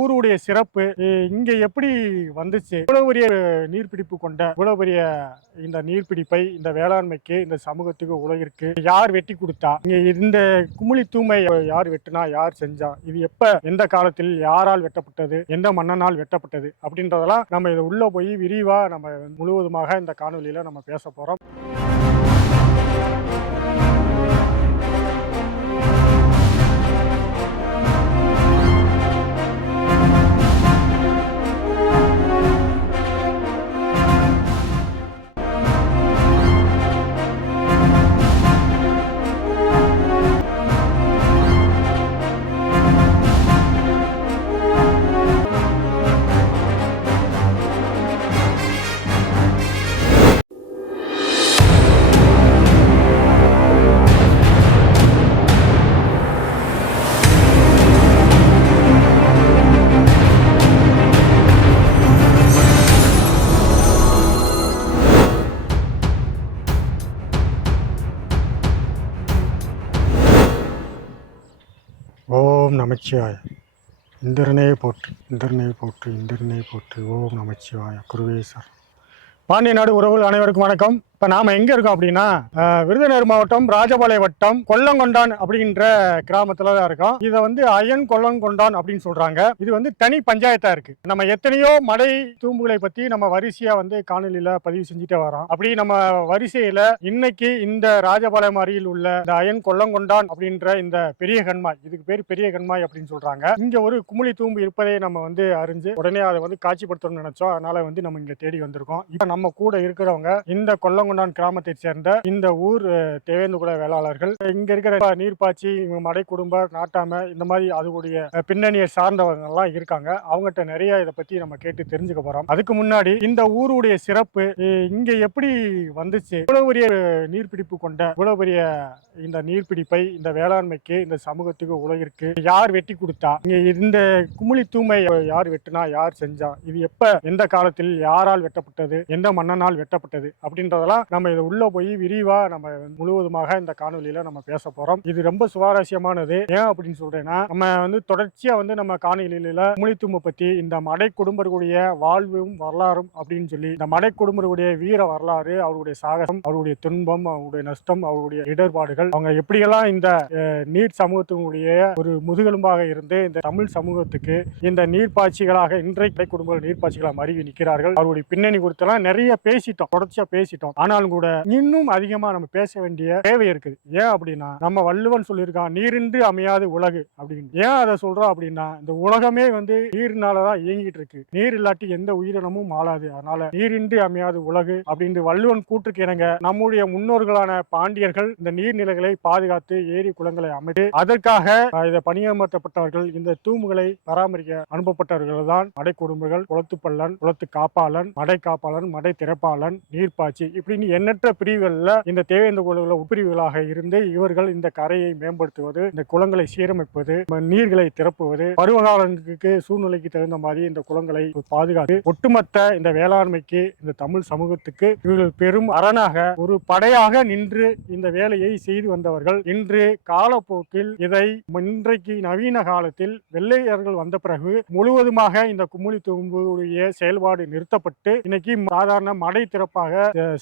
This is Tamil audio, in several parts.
ஊருடைய சிறப்பு இங்க எப்படி வந்துச்சு? இவ்வளவு பெரிய நீர்பிடிப்பு கொண்ட இவ்வளவு பெரிய இந்த நீர்பிடிப்பை இந்த வேளாண்மைக்கு இந்த சமூகத்துக்கு உலகிற்கு யார் வெட்டி கொடுத்தா? இங்க இந்த குமிழி தூமை யார் வெட்டினா யார் செஞ்சா? இது எப்ப எந்த காலத்தில் யாரால் வெட்டப்பட்டது எந்த மன்னனால் வெட்டப்பட்டது? அப்படின்றதெல்லாம் நம்ம இதை உள்ள போய் விரிவா நம்ம முழுவதுமாக இந்த காணொலியில நம்ம பேச போறோம். நமச்சிவாய. இந்திரனே போற்று இந்திரனே போற்று இந்திரனே போற்று. ஓம் நமச்சிவாய. குருவேசர் பாண்டிய நாடு உறவுகள் அனைவருக்கும் வணக்கம். இப்போ நாம் எங்கே இருக்கோம் அப்படின்னா விருதுநகர் மாவட்டம் ராஜபாளைய வட்டம் கொல்லங்கொண்டான் அப்படின்ற கிராமத்தில் தான் இருக்கோம். இதை வந்து அயன் கொல்லங்கொண்டான் அப்படின்னு சொல்கிறாங்க இது வந்து தனி பஞ்சாயத்தாக இருக்குது நம்ம எத்தனையோ மடை தூம்புகளை பற்றி நம்ம வரிசையாக வந்து காணொலியில் பதிவு செஞ்சுட்டே வரோம் அப்படி நம்ம வரிசையில் இன்னைக்கு இந்த ராஜபாளையம் அருகில் உள்ள இந்த அயன் கொல்லங்கொண்டான் அப்படின்ற இந்த பெரிய கண்மாய் இதுக்கு பேர் பெரிய கண்மாய் அப்படின்னு சொல்கிறாங்க இங்கே ஒரு குமிழி தூம்பு இருப்பதை நம்ம வந்து அறிஞ்சு உடனே அதை வந்து காட்சிப்படுத்தணும்னு நினச்சோம். அதனால் வந்து நம்ம இங்கே தேடி வந்திருக்கோம். இப்போ நம்ம கூட இருக்கிறவங்க இந்த கொல்லம் கொல்லங்கொண்டான் கிராமத்தை சேர்ந்த இந்த ஊர் அஹ், தேவேந்துகுல வேளாளர்கள். இங்க இருக்கிற நீர்ப்பாய்ச்சி இவங்க மடை குடும்ப நாட்டாம இந்த மாதிரி அதுடைய பின்னணியை சார்ந்தவங்க எல்லாம் இருக்காங்க. அவங்ககிட்ட நிறைய இதை பத்தி நம்ம கேட்டு தெரிஞ்சுக்க போறோம். அதுக்கு முன்னாடி இந்த ஊருடைய சிறப்பு இங்க எப்படி வந்துச்சு? இவ்வளவு பெரிய நீர்பிடிப்பு கொண்ட இவ்வளவு பெரிய இந்த நீர்பிடிப்பை இந்த வேளாண்மைக்கு இந்த சமூகத்துக்கு உலகிற்கு யார் வெட்டி கொடுத்தா? இங்க இந்த குமிழி தூமை யார் வெட்டினா யார் செஞ்சா? இது எப்ப எந்த காலத்தில் யாரால் வெட்டப்பட்டது? எந்த மன்னனால் வெட்டப்பட்டது? அப்படின்றதெல்லாம் நம்ம இதை உள்ள போய் விரிவா நம்ம முழுவதுமாக இந்த காணொலியில நம்ம பேச போறோம். இது ரொம்ப சுவாரஸ்யமானது. ஏன் அப்படின்னு சொல்றேன்னா நம்ம வந்து தொடர்ச்சியா வந்து நம்ம காணொலியில குமிழித்தும்பை பத்தி இந்த மடை குடும்பர்களுடைய வாழ்வும் வரலாறும் அப்படின்னு சொல்லி இந்த மடை குடும்பருடைய வீர வரலாறு அவருடைய சாகசம் அவருடைய துன்பம் அவருடைய நஷ்டம் அவருடைய இடர்பாடுகள் அவங்க எப்படியெல்லாம் இந்த நீர் சமூகத்தினுடைய ஒரு முதுகெலும்பாக இருந்து இந்த தமிழ் சமூகத்துக்கு இந்த நீர்ப்பாய்ச்சிகளாக இன்றைக்கு குடும்பங்கள் நீர்ப்பாய்ச்சிகளாக மருவி நிற்கிறார்கள். அவருடைய பின்னணி குறித்தெல்லாம் நிறைய பேசிட்டோம் தொடர்ச்சியா பேசிட்டோம். ஆனாலும் கூட இன்னும் அதிகமா நம்ம பேச வேண்டிய தேவை இருக்குது. ஏன் அப்படின்னா நம்ம வள்ளுவன் சொல்லியிருக்கான் நீரின்றி அமையாது உலகு அப்படின்னு. ஏன் அதை சொல்றோம் அப்படின்னா இந்த உலகமே வந்து நீர்னாலதான் இயங்கிட்டு இருக்கு. நீர் இல்லாட்டி எந்த உயிரினமும் ஆளாது. அதனால நீரின்றி அமையாது உலகு அப்படின்னு வள்ளுவன் கூற்றுக்கு இணங்க நம்முடைய முன்னோர்களான பாண்டியர்கள் இந்த நீர்நிலைகளை பாதுகாத்து ஏரி குளங்களை அமைத்து அதற்காக இதை பணியமர்த்தப்பட்டவர்கள் இந்த தூம்புகளை பராமரிக்க அனுப்பப்பட்டவர்கள் தான் மடை குடும்பங்கள் குளத்துப்பள்ளன் குளத்து காப்பாளன் மடை காப்பாளன் மடை திறப்பாளன் நீர்ப்பாய்ச்சி இப்படின்னு எண்ணற்ற பிரிவுகளில் இந்த தேவேந்த குழுவில் உட்பிரிவுகளாக இருந்து இவர்கள் இந்த கரையை மேம்படுத்துவது இந்த குளங்களை சீரமைப்பது ம- நீர்களை திறப்புவது பருவகாலங்களுக்கு சூழ்நிலைக்கு தகுந்த மாதிரி இந்த குளங்களை பாதுகாத்து ஒட்டுமொத்த இந்த வேளாண்மைக்கு இந்த தமிழ் சமூகத்துக்கு இவர்கள் பெரும் அரணாக ஒரு படையாக நின்று இந்த வேலையை செய்து வந்தவர்கள். இன்று காலப்போக்கில் இதை இன்றைக்கு நவீன காலத்தில் வெள்ளையர்கள் வந்த பிறகு முழுவதுமாக இந்த கும்முளி தும்புடைய செயல்பாடு நிறுத்தப்பட்டு இன்னைக்கு சாதாரண மடை திறப்பாக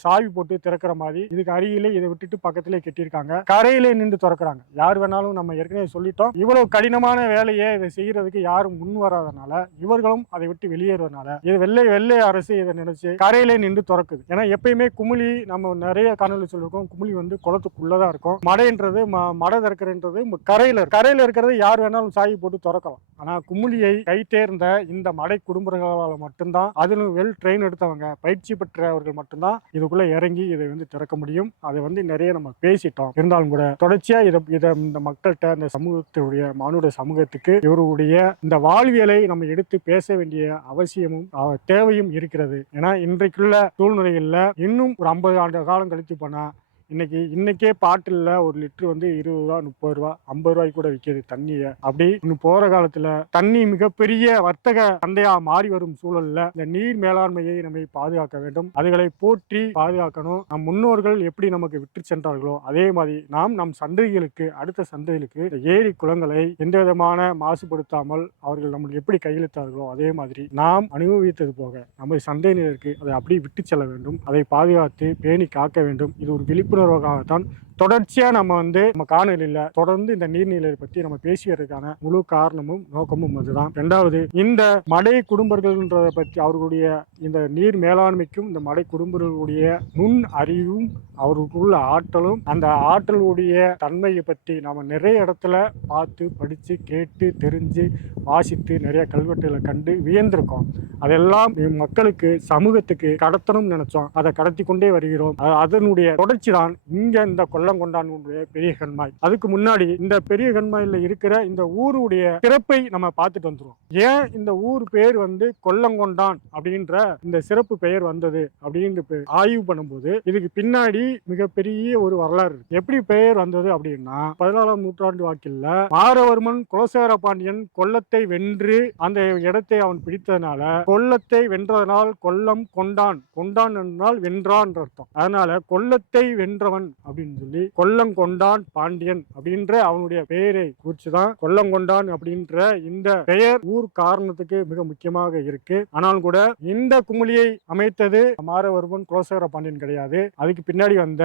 சாய் சாவி போட்டு திறக்கிற மாதிரி இதுக்கு அருகிலே இதை விட்டுட்டு பக்கத்திலே கட்டியிருக்காங்க. கரையிலே நின்று திறக்கிறாங்க. யார் வேணாலும் நம்ம ஏற்கனவே சொல்லிட்டோம். இவ்வளவு கடினமான வேலையை இதை செய்யறதுக்கு யாரும் முன் வராதனால இவர்களும் அதை விட்டு வெளியேறுவதனால இது வெள்ளை வெள்ளை அரசு இதை நினைச்சு கரையிலே நின்று திறக்குது. ஏன்னா எப்பயுமே குமிழி நம்ம நிறைய காணொலி சொல்லியிருக்கோம் குமிழி வந்து குளத்துக்குள்ளதான் இருக்கும். மடைன்றது மடை திறக்கிறன்றது கரையில கரையில இருக்கிறது யார் வேணாலும் சாவி போட்டு திறக்கலாம். ஆனா குமிழியை கைத்தேர்ந்த இந்த மடை குடும்பங்களால் மட்டும்தான் அதிலும் வெல் ட்ரெயின் எடுத்தவங்க பயிற்சி பெற்றவர்கள் மட்டும்தான் இதுக்குள்ள இறங்கி இதை வந்து திறக்க முடியும். அதை வந்து நிறைய நம்ம பேசிட்டோம். இருந்தாலும் கூட தொடர்ச்சியா இதை இதை இந்த மக்கள்கிட்ட இந்த சமூகத்துடைய மானுட சமூகத்துக்கு இவருடைய இந்த வாழ்வியலை நம்ம எடுத்து பேச வேண்டிய அவசியமும் தேவையும் இருக்கிறது. ஏன்னா இன்றைக்குள்ள சூழ்நிலைகள்ல இன்னும் ஒரு ஐம்பது ஆண்டு காலம் கழித்து போனால் இன்னைக்கு இன்னைக்கே பாட்டில் ஒரு லிட்டர் வந்து இருபது ரூபா முப்பது ரூபா ஐம்பது ரூபாய்க்கு கூட விற்கிது தண்ணியை. அப்படி இன்னும் போகிற காலத்தில் தண்ணி மிகப்பெரிய வர்த்தக சந்தையாக மாறி வரும் சூழலில் இந்த நீர் மேலாண்மையை நம்ம பாதுகாக்க வேண்டும். அதுகளை போற்றி பாதுகாக்கணும். நம் முன்னோர்கள் எப்படி நமக்கு விட்டு சென்றார்களோ அதே மாதிரி நாம் நம் சந்ததிகளுக்கு அடுத்த சந்ததிகளுக்கு ஏரி குளங்களை எந்த விதமான மாசுபடுத்தாமல் அவர்கள் நம்மளுக்கு எப்படி கையெழுத்தார்களோ அதே மாதிரி நாம் அனுபவித்தது போக நமது சந்தையினருக்கு அதை அப்படியே விட்டு செல்ல வேண்டும். அதை பாதுகாத்து பேணி காக்க வேண்டும். இது ஒரு விழிப்புணர்வுக்காகத்தான் தொடர்ச்சியா நம்ம வந்து நம்ம காணொலியில தொடர்ந்து இந்த நீர்நிலை பற்றி நம்ம பேசியதற்கான முழு காரணமும் நோக்கமும் அதுதான். ரெண்டாவது இந்த மடை குடும்பர்கள்ன்றதை பற்றி அவர்களுடைய இந்த நீர் மேலாண்மைக்கும் இந்த மடை குடும்பர்களுடைய நுண் அறிவும் அவர்களுக்குள்ள ஆற்றலும் அந்த ஆற்றலுடைய தன்மையை பற்றி நம்ம நிறைய இடத்துல பார்த்து படித்து கேட்டு தெரிஞ்சு வாசித்து நிறைய கல்வெட்டுகளை கண்டு வியந்திருக்கோம். அதெல்லாம் மக்களுக்கு சமூகத்துக்கு கடத்தணும்னு நினைச்சோம். அதை கடத்தி கொண்டே வருகிறோம் அதனுடைய தொடர்ச்சி தான் இங்க இந்த கொல்லங்கொண்டானுடைய பெரிய கண்மாய். அதுக்கு முன்னாடி இந்த பெரிய கண்மாயில இருக்கிற இந்த ஊருடைய சிறப்பை நம்ம பார்த்துட்டு வந்துடுவோம் ஏன் இந்த ஊர் பேர் வந்து கொல்லங்கொண்டான் அப்படின்ற இந்த சிறப்பு பெயர் வந்தது அப்படின்னு ஆய்வு பண்ணும்போது இதுக்கு பின்னாடி மிகப்பெரிய ஒரு வரலாறு இருக்கு. எப்படி பெயர் வந்தது அப்படின்னா பதினாலாம் நூற்றாண்டு வாக்கில் மாரவர்மன் குலசேகர பாண்டியன் கொல்லத்தை வென்று அந்த இடத்தை அவன் பிடித்ததுனால கொல்லத்தை வென்றதனால் கொல்லம் கொண்டான் கொண்டான் என்றால் வென்றான் அர்த்தம். அதனால கொல்லத்தை வென்றவன் அப்படின்னு சொல்லி கொல்லங்கொண்டான் பாண்டியன் அப்படின்ற அவனுடைய பெயரை குறிச்சுதான் கொல்லங்கொண்டான் அப்படின்ற இந்த பெயர் ஊர் காரணத்துக்கு மிக முக்கியமாக இருக்கு. ஆனால் கூட இந்த குமிழியை அமைத்தது மாறவர்மன் குலசேகர பாண்டியன் கிடையாது. அதுக்கு பின்னாடி வந்த